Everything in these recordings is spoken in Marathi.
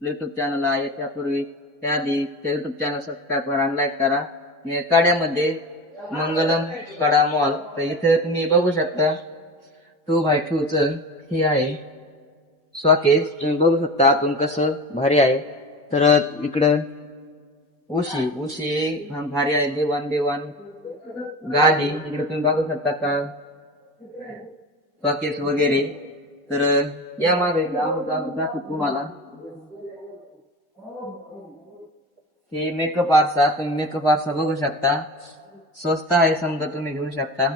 युट्यूब चॅनल आहे त्यापूर्वी त्याआधी त्या युट्यूब चॅनल सबस्क्राईब करा आणि लाईक करा. कड्यामध्ये मंगलम कडा मॉल, तर इथे तुम्ही बघू शकता 2x2 च ही आहे शॉकेज. तुम्ही बघू शकता आपण कसं भारी आहे. तर इकडं उशी उशी भारी आहे. देवाण देवाण गादी इकडे तुम्ही बघू शकता का शॉकेज वगैरे. तर या मागे दाखवतो तुम्हाला हे मेकअप आरसा. तुम्ही मेकअप आरसा बघू शकता, स्वस्त आहे समजा, तुम्ही घेऊ शकता.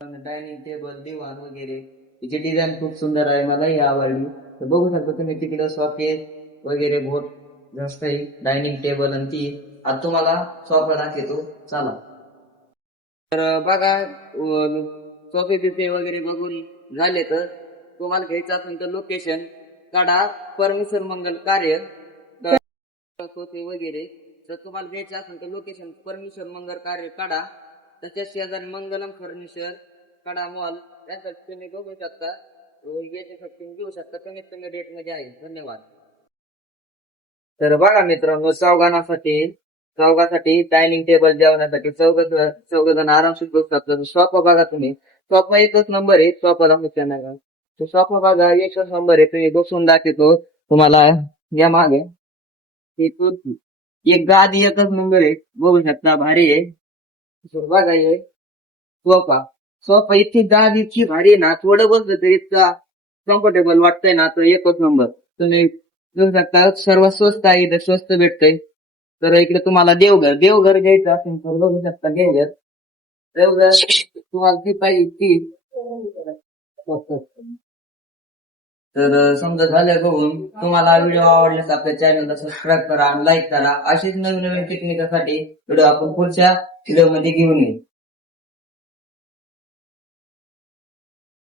डायनिंग टेबल दिवाण वगैरे तिची डिझाईन खूप सुंदर आहे, मलाही आवडली. तर बघू शकता तुम्ही तिकडे सॉकेट वगैरे बहुत जास्त आहे. डायनिंग टेबल आणि ती आता तुम्हाला सोफा दाखवतो चला. तर बघा सोफे बिफे वगैरे बघून झाले. तर तुम्हाला घ्यायचं असेल तर लोकेशन काढा, परमेश्वर मंगल कार्य सोफे वगैरे. तर तुम्हाला घ्यायचं असेल तर लोकेशन परमेश्वर मंगल कार्य काढा. त्याच्या शेजारी मंगलम फर्निचर कडा मॉल, त्यासाठी तुम्ही बघू शकता. याच्यासाठी घेऊ शकता, कमीत कमी रेट मध्ये आहे. धन्यवाद. तर बघा मित्रांनो, चौघासाठी डायनिंग टेबल जेवण्यासाठी चौघ जण आरामशीर बसू शकतात. सोफा बघा तुम्ही, सोफा एकच नंबर आहे. सोफा दाखवतो ना, तो सोफा बघा एकच नंबर आहे. तुम्ही बसून दाखवतो तुम्हाला या मागे. एक गादी एकच नंबर आहे, बघू शकता भारी आहे. तर बघा हे सोफा सोफा इतकी गादी इतकी भारी आहे ना, थोडं बसलं तरी इतका कम्फर्टेबल वाटतंय ना, तो एकच नंबर. तुम्ही बघू शकता सर्व स्वस्त आहे, इथं स्वस्त भेटतंय. तर इकडे तुम्हाला देवघर घ्यायचं असेल तर बघू शकता देवघर तुम्हाला ती पाहिजे ती. तर समजा झालं बघून. तुम्हाला व्हिडिओ आवडल्यास आपल्या चॅनलला सबस्क्राईब करा आणि लाईक करा. अशीच नवीन नवीन टेक्निकासाठी व्हिडिओ आपण पुढच्या व्हिडिओ मध्ये घेऊन येऊ.